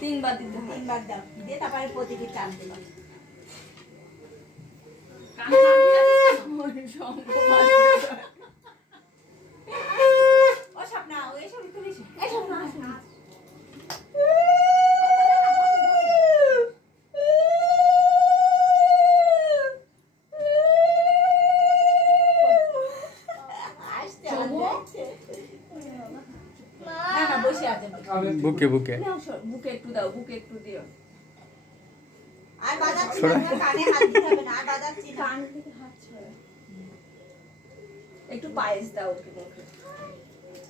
তিনবার দিতে হয়। তিনবার দাও, দিয়ে তারপরে প্রতিটি টান দেবা। ও স্বপ্না, ও এসব একটু বেশি। এই স্বপ্না, আসো। আসতে হবে। না না, বসে আছে। বুকে বুকে নাও, বুকে একটু দাও, বুকে একটু দিও। আর বাজাচ্ছি না, তোমার কানে হাত দিতে হবে না, আর বাজাচ্ছি না। কান থেকে হাত ছড়া। একটু পায়েস দাও ওকে মুখে,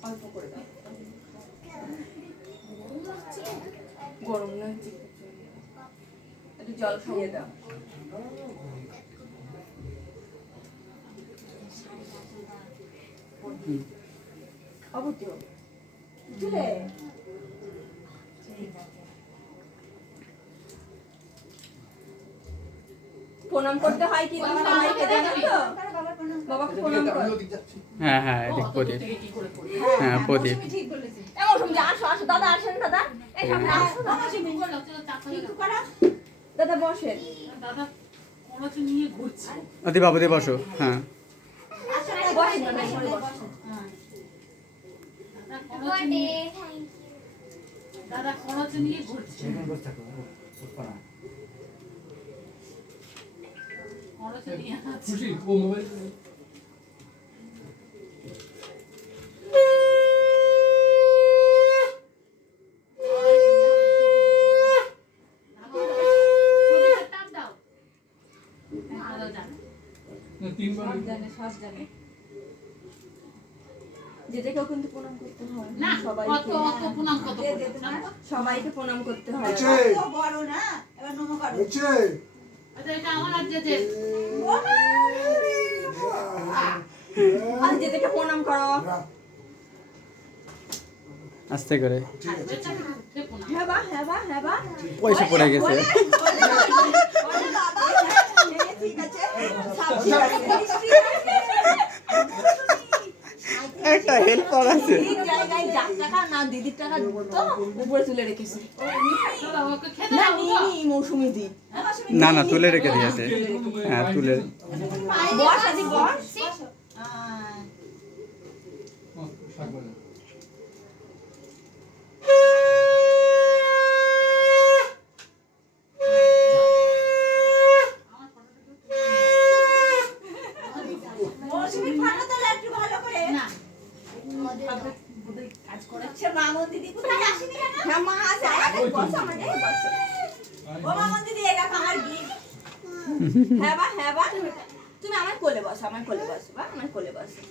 অল্প করে দাও। গরম লাগছে, একটু জল খাইয়ে দাও। অবুদ্ধ চলে প্রণাম করতে হয় কি সবাইকে, জানো তো? বাবাকে প্রণাম করো। হ্যাঁ হ্যাঁ এদিক প্রদীপ হ্যাঁ প্রদীপ ঠিক বলেছি। এমন সময় আসো আসো দাদা, আসেন দাদা, এই সামনে আসো দাদা, একটু করো। দাদা বসেন। অতি বাবুদি বসো হ্যাঁ আসো না, বসেন, বসো, বসেন, বসো, বসেন। হ্যাঁ। দাদা খরচ নিয়ে ঘুরছে খরচ নিয়ে আছে খুশি ও মোবাইল না তিনবার সব জানে, সব জানে। যেটাকেও কিন্তু প্রণাম করতে হয় না সবাইকে, কত অত প্রণাম কত দে, দে তোমার। সবাইকে প্রণাম করতে হয়। আচ্ছা। তো বড় না, এবার নমো করো। হচ্ছে আচ্ছা এটা আমার রাজ্যে আর যেটাকে প্রণাম করো। আস্তে করে হ্যাঁ বা, হ্যাঁ বা, হ্যাঁ বা। পয়সা পড়ে গেছে বলে বাবা, হ্যাঁ, ঠিক আছে। একটা হেল্পার আছে ঠিক জায়গায় যার টাকা না দিদির টাকা তো উপরে তুলে রেখেছি। ওকে খেতে না দাও নিই মৌসুমি দি। না না তুলে রেখে দিয়েছে হ্যাঁ তুলে বস আদি বস। হ্যাঁ। শাক বাজার মৌসুমী ফাটা তাহলে একটু ভালো করে। না কাজ করাচ্ছে মামন দিদি, কোথায় আসেনি কেন? হ্যাঁ মা আছে, বসো আমাদের বসো। ও মামন দিদি, এটা আমার গিফট। হ্যাঁ বা, হ্যাঁ বা। তুমি আমার কোলে বসো, আমার কোলে বসো বা, আমার কোলে বসো।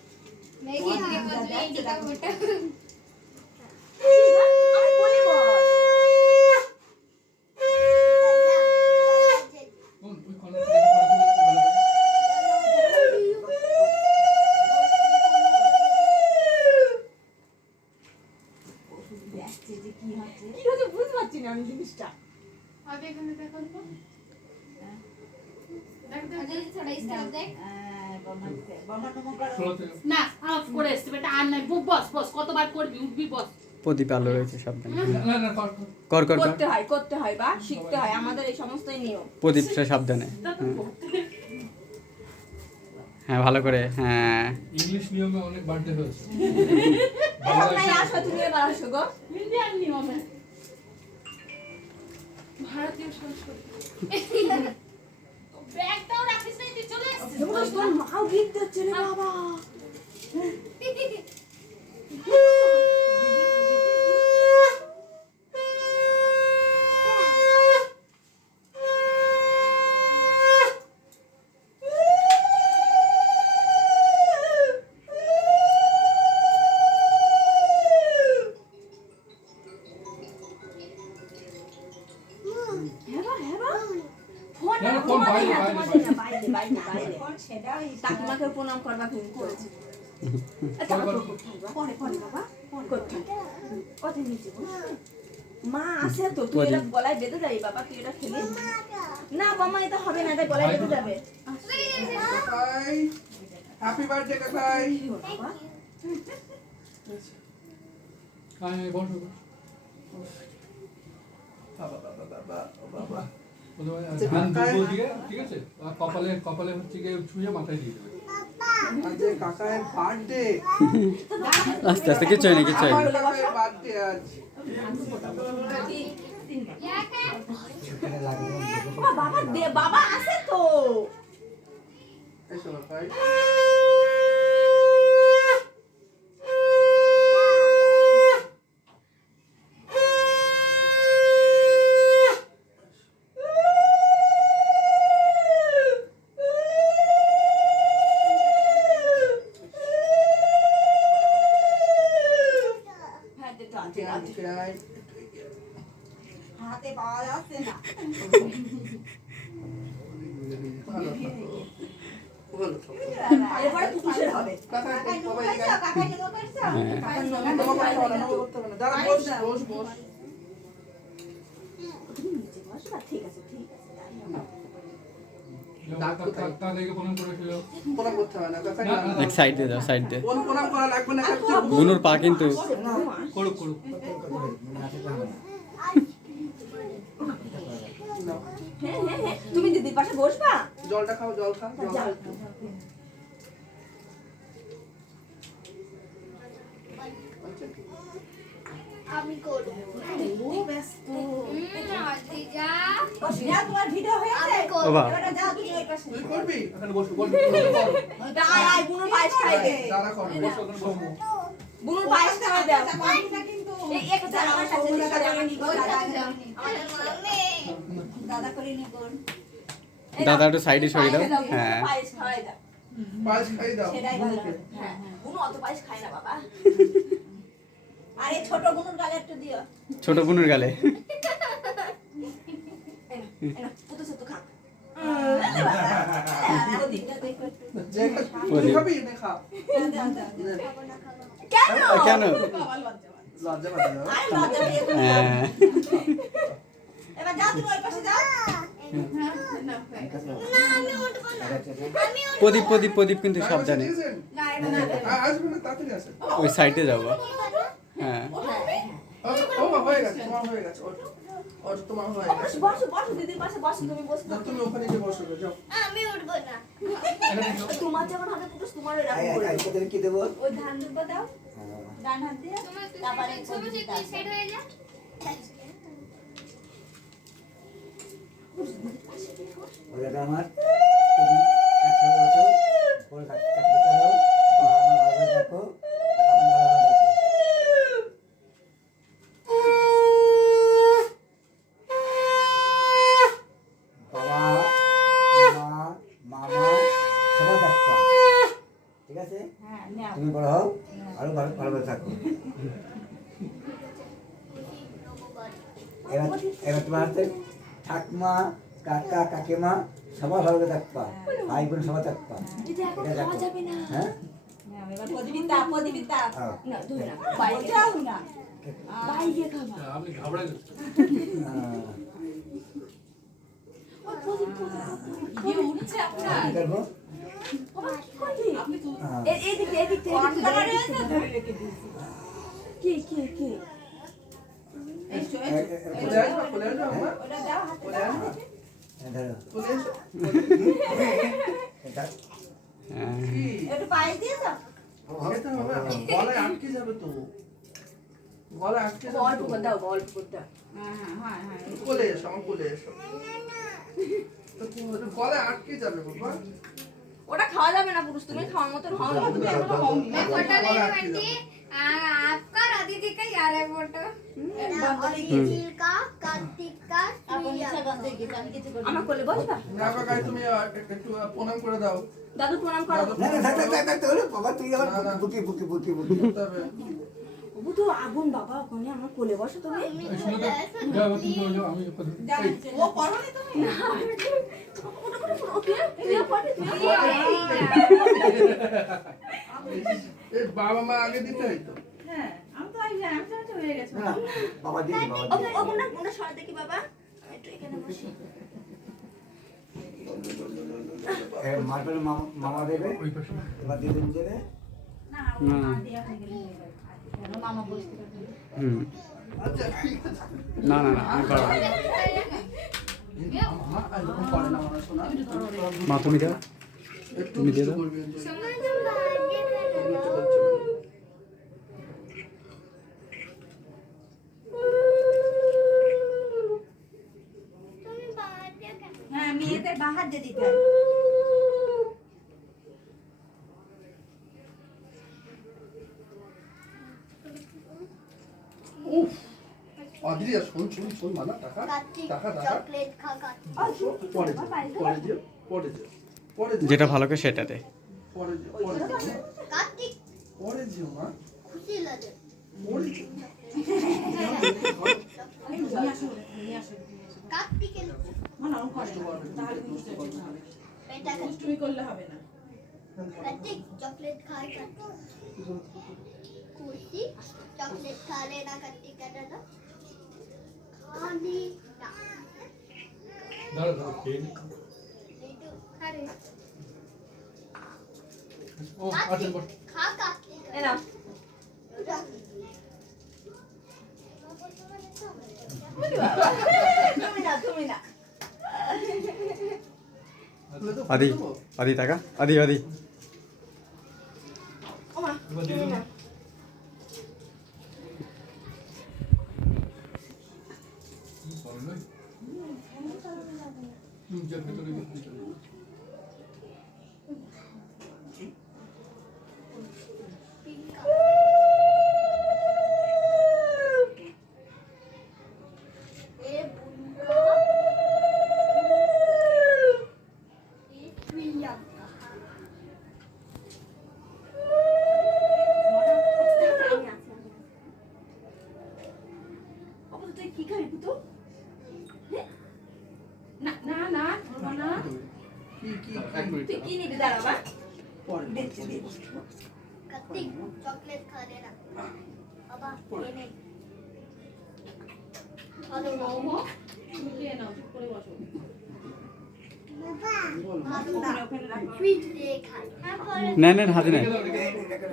আমার কোলে বস। কোন ওই কর্নার দেখছে যে কি হচ্ছে। কি হচ্ছে বুঝতে পারছি না আমি জিনিসটা। বাবা নমো করো। না অফ করে এসছে বেটা আর নাই বস বস কতবার করবি উঠবি বস প্রদীপ আলো রয়েছে সাবধানে না না কর কর কর কর করতে হয় বা শিখতে হয়, আমাদের এই সমস্তই নিয়ম। প্রদীপটা সাবধানে হ্যাঁ ভালো করে হ্যাঁ ইংলিশ নিয়মে অনেক বার্থডে হয়েছে এখন নাই আসো, তুমি এবার আসো গো। ইন্ডিয়ান নিয়মে ভারতীয় সংস্কৃতি। ব্যাগটাও রাখিস না তুই চলে এসেছিস তোর মাও গীত দিচ্ছে রে বাবা। হ্যাঁ বা, হ্যাঁ বা। ফোন না, না, না, ফোন তোমাদের বাইরে, না, বাইরে, তোমাদের না, বাইরে, বাইরে, বাইরে। কোন সেটাও কাকিমাকে প্রণাম করবা কিন্তু করেছে। আচ্ছা, পরে পরে বাবা, কোথায়? কোথায় নিচে বস। মা আছে তো, তুই এটা গলায় বেঁধে যাবি বাবা, তুই এটা খেলি না। বাবা এটা হবে না, এটা গলায় বেঁধে যাবে। হ্যাপি বার্থডে কাকাই বাবা হ্যাঁ বসো প্রথমে আচ্ছা, ধান কাকায়- দুব্বো দিয়ে, ঠিক আছে? আর কপালে হচ্ছে গিয়ে ছুঁয়ে মাথায় দিয়ে দেবে। আজকে কাকায়ের বার্থডে। আস্তে আস্তে কিচ্ছু হয়নি কিচ্ছু আমার হয়নি কাকায়ের বার্থডে আজ। বাবা দে, বাবা আছে তো। এসো কাকাই। হ্যাঁ, দে তো, আছে, আছে। কাকাই। হাতে পাওয়া যাচ্ছে না। ভালো থাকো। ভালো থাকো। এরপরে কিসের হবে? কাকাই, কাকাই বাবা নমো এদিকে করছো, আয়। কাকাই নমো করছো? হ্যাঁ। কাকাই নমো নমো করছো। করতে হবে না, নমো করতে হবে না। দাঁড়া, বস, বস, বস। তুমি নিচে বসবা? ঠিক আছে, ঠিক আছে, দাঁড়িয়ে। কাকাকে প্রণাম করেছিল। প্রণাম করতে হবে না, কাকাই না, না। এক সাইড দিয়ে দাও সাইড দিয়ে প্রণাম করা লাগবে না, কাকু। বুনুর পা কিন্তু করুক করুক। নাও, হ্যাঁ, হ্যাঁ, হ্যাঁ। তুমি দিদির পাশে বসবা? জলটা খাও, জল খাও, জল যাও, খাও। যাও, যাও। ও ব্যস্ত। ও সিয়া, তোমার ভিডিও হয়েছে? ও বাবা। এবারে যাও তুমি ওই পাশে। তুই করবি? এখানে বসো, বল, কর। আয়, আয়, বুনুর পায়েস খাই দে। দাঁড়া কর, বসো, ওখানে বসো। বুনুর পায়েস খাওয়া দাও। পানিটা কিন্তু এই একটা আমার কাছে দিতে হবে, আমার নিকট আছে। দাদা করে নি বোন। দাদা একটু সাইডে সরিয়ে দাও বুনুর হ্যাঁ পায়েস খাওয়াই দাও। পায়েস খাইয়ে দাও। সেটাই ভালো। হ্যাঁ, বুনু অত পায়েস খায় না বাবা। আর এই ছোট বোনের গালে একটু দিও। ছোট বুনুর গালে এই না, পুতো সে তো খা। ওদিকটা দেখো একটু। যে তুই খাবি? নে খা। দাও, দাও, দাও। নে। কেন? কেন বাবা লজ্জা পায়। লজ্জা পাবে না। আরে লজ্জা পেয়ে তুমি যাও। হ্যাঁ এবার যাও তুমি ওই পাশে যাও। প্রদীপ প্রদীপ প্রদীপ কিন্তু সব জানে ঠিক আছে? না এটা না দেবে। আসবে না, তাড়াতাড়ি আসে। ওই সাইডে যাবো হ্যাঁ ও বাবা, হয়ে গেছে, তোমার হয়ে গেছে। ওঠ, ওঠ, তোমার হয়ে গেছে। বসো, বসো, বসো, দিদির পাশে বসো, তুমি বসো। না, তুমি ওখানে গিয়ে বসো, যাও। তোমার যেমন হবে পুরুষ, তোমারও এরকম করবে। ওই ধান দুটো দাও। ডান হাত দিয়ে তারপরে ছবি দাও। ওটা আমার তুমি 100 বছর বড় চাকরি করো বা আমার ভালো থাকো আমার ভালো থাকো বাবা মা মামা সবাই থাকবা ঠিক আছে হ্যাঁ নাও। তুমি বড় হও আরো ভালো ভালো থাকো এবার এবার তোমার হাতে ঠাকমা কাকা কাকিমা সবাই ভালো থাকবা ভাই বোন সবাই থাকবা দিদি এখন এটা খাওয়া দেখো। যাবে না। হ্যাঁ নাও, এবার প্রদীপিতা প্রদীপিতা। না, তুমি না, বাইরে যাও না। বাইরে খাবা। আপনি ঘাবড়ে যাচ্ছেন। ভিডিও উঠছে আপনার। কি করবো বাবা, কি করলি? হ্যাঁ। এদিকে, এদিকে, কর্নফ্লাওয়ার এদিকে। রয়েছে ধরে রেখে দিয়েছি। কি? এই তো, এই তো। খুলে আসবা, খুলে আসবা, আমার। ওটা দাও হাতে খুলে দাও। আসবা, ধরো খুলে এসো। এটা হ্যাঁ কি? একটু পায়েস দিয়ে দাও। খেতে হবে না, গলায় আটকে যাবে তো। গলায় আটকে যাবে অল্প তো। করে দাও, অল্প করে দাও। হ্যাঁ। কোলে এসো, আমার কোলে এসো। তো তুমি গলায় আটকে যাবে বাবা। ওটা খাওয়া যাবে না পুরুষ, তুমি খাওয়ার মতন হও না। তুমি এখনো হওনি। গলায় আটকে যাবে। आपका राधिका का यार है फोटो আপন ইচ্ছা বন্ধ হয়ে গেছে, আমি কিছু করি না। আমার কোলে বসবা? না কাকাই, তুমি একটু প্রণাম করে দাও। দাদু প্রণাম করো। দাদু না না থাক তোর বাবা তুই আবার না, না। বুকি করতে হবে। ও তো আগুন বাবা, ওখানে আমার কোলে বসো তুমি। এই শুনে তো, যাও, তুমি যাও, যাও, আমি ওখানে। যাও, এই, ও করোনি তুমি? এই বাবা মা আগে দিতে হইতো। হ্যাঁ, আমি তো আগে আমি তো হয়ে গেছে। না বাবা দিদি বাবা দিদি ওটা সরা দেখি বাবা, একটু এখানে বসি। মারবেল মামা দেবে ওই পাশে। এবার দিদিন দেবে না, না। মা দিয়া হয়ে গেলে হয়ে যাবে। কেন মামা বসতে পারবে? হুম আচ্ছা, ঠিক আছে। না আমি পারবো না মা এরকম করে না মনে শোনা মা তুমি দাও একটু তুমি দিয়ে দাও। করবে একটু সময় তো বাজে কেন? করছে মানে। তুমি বাজে কেন? হ্যাঁ মেয়েদের বাহার যে দিতে হয় উফ আদিরিয়া শোন মানা টাকা কার্তিক টাকা টাকা চকলেট খা কার্তিক। পরে দিও পরে দিও যেটা ভালো করে সেটা দে। পরে দিও কার্তিক পরে দিও মা খুশি লাগে। পরে দিও কার্তিকের মনে করে তাহলে বুঝতে হবে বেটা কার্তিক। তুমি করলে হবে না কার্তিক চকলেট খায় কার্তিক। খুশি চকলেট খা রে না কার্তিক কাটা দাও। খালি না। দাঁড়া খেয়ে নি। লিটু খা রে। ও আচ্ছা বস খা কার্তিক। এ নাও তুমি না আদি আদি টাকা আদি আদি ওমা এবার দিয়ে দিন। কি করলে যার ভিতরে ভিতরে চলে যাবে। এ বুনকা এ প্রিয়াঙ্কা। অপু তুই কি খাবি পুতু না না না ধরবো না কি এক মিনিট তুই কি নিবি দাঁড়া মা পরে দিচ্ছি দিচ্ছি কার্তিক চকলেট খা রে না বাবা এনে ভালো না বৌমা, তুমি খেয়ে নাও, চুপ করে বসো। ভালো না ওখানে রাখো সুইট দিয়ে খাই তারপরে নেন হাতে নেন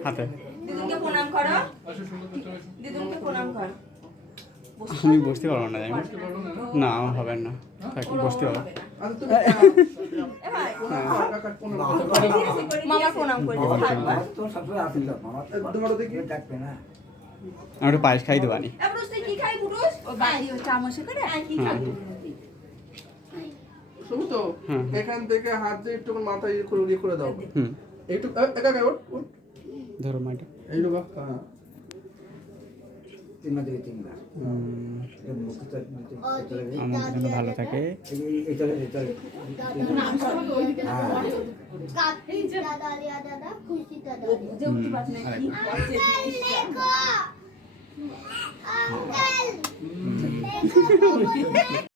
হাতে। দিদুনকে প্রণাম করো আসো সুন্দর করে চলে এসো। দিদুনকে প্রণাম কর আমি বসতে পারবো না জানি বসতে পারো না না? না আমার হবে না থাক বসতে পারবো আচ্ছা তুমি এ ভাই কাকা কোন মামা প্রণাম করে দিও থাকবা তো সবসময় আসিল মামা ধরো দেখি ডাকবে না আমি একটু পায়েস খাই দেবানি। এ পুরুষ তুই কি খাই পুরুষ ও বাড়ি ও চামচে করে আর কি খাবি শুনো তো হুম। এখান থেকে হাত দিয়ে একটু মাথা ইয়ে করে দাও হুম একটু একা একা ওঠ ধরো মাইটা। এই লোক হ্যাঁ তিনবার দিকে তিনবার মুখটা চলে যায় আমার জন্য ভালো থাকে। এই চলে এই চলে দাদা হ্যাঁ কার্তিক দাদা রিয়া দাদা খুশি দাদা ও বুঝে উঠতে পারছ না কি করছে দেখো আঙ্কেল দেখো